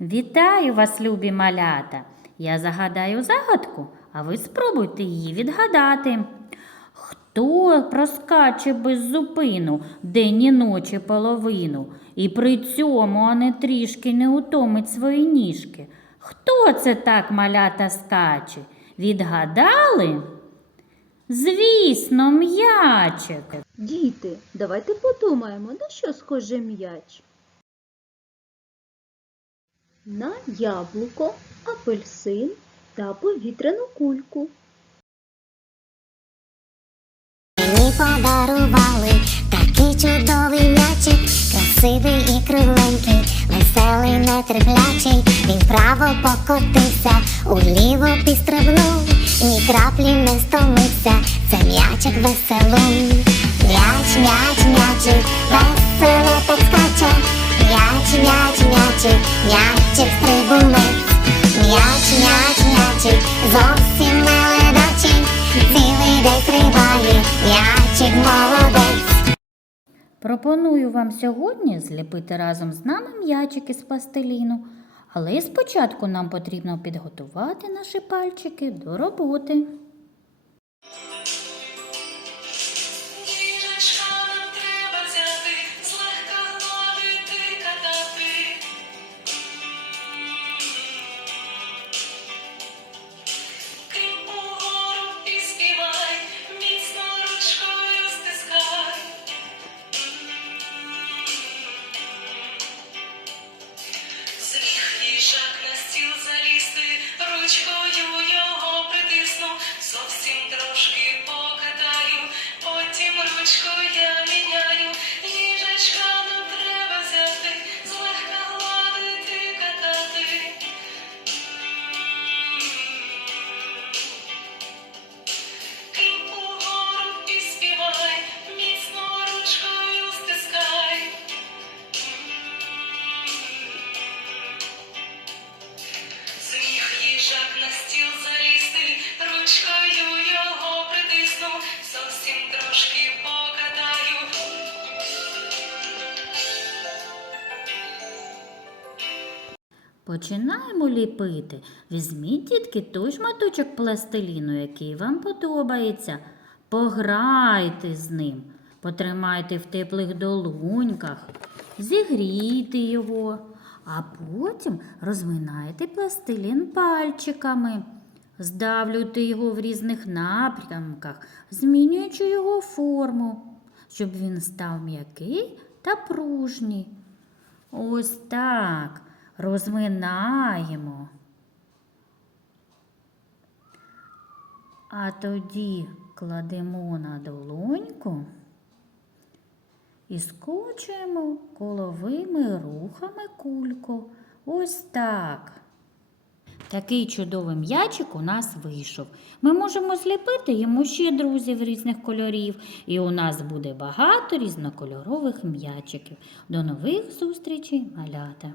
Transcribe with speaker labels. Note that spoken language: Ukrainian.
Speaker 1: Вітаю вас, любі малята! Я загадаю загадку, а ви спробуйте її відгадати. Хто проскаче без зупину день і ночі половину, і при цьому ане трішки не утомить свої ніжки? Хто це так малята скаче? Відгадали? Звісно, м'ячик.
Speaker 2: Діти, давайте подумаємо, на що схоже м'яч. На яблуко, апельсин та повітряну кульку.
Speaker 3: Мені подарували такий чудовий м'ячик, красивий і кругленький, веселий, нетерплячий. Він вправо покотився, уліво підстрибнув, ні краплі не стомився. Це м'ячик веселун. М'яч, м'яч, м'ячик, весело так скаче. М'яч, м'яч, м'ячик, м'ячик стрибунець. М'яч, м'яч, м'ячик, зовсім не ледачий, цілий день стрибає, м'ячик молодець.
Speaker 1: Пропоную вам сьогодні зліпити разом з нами м'ячики з пластиліну. Але спочатку нам потрібно підготувати наші пальчики до роботи. Починаємо ліпити. Візьміть, дітки, той шматочок пластиліну, який вам подобається. Пограйте з ним, потримайте в теплих долоньках, зігрійте його, а потім розминайте пластилін пальчиками. Здавлюйте його в різних напрямках, змінюючи його форму, щоб він став м'який та пружній. Ось так. Розминаємо. А тоді кладемо на долоньку і скочуємо коловими рухами кульку. Ось так. Такий чудовий м'ячик у нас вийшов. Ми можемо зліпити йому ще друзів різних кольорів, і у нас буде багато різнокольорових м'ячиків. До нових зустрічей, малята!